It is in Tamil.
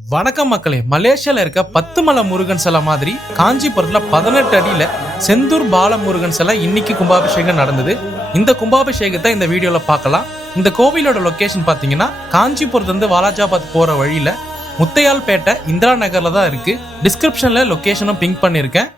வணக்கம் மக்களே. மலேசியால இருக்க 10 மலை முருகன் சிலை மாதிரி காஞ்சிபுரத்துல 18 அடியில செந்தூர் பால முருகன் சிலை இன்னைக்கு கும்பாபிஷேகம் நடந்தது. இந்த கும்பாபிஷேகத்தை இந்த வீடியோல பார்க்கலாம். இந்த கோவிலோட லொகேஷன் பாத்தீங்கன்னா காஞ்சிபுரத்துல இருந்து வாலாஜாபாத் போற வழியில முத்தையால்பேட்டை இந்திரா நகர்ல தான் இருக்கு. டிஸ்கிரிப்ஷன்ல லொகேஷனும் பிங்க் பண்ணிருக்கேன்.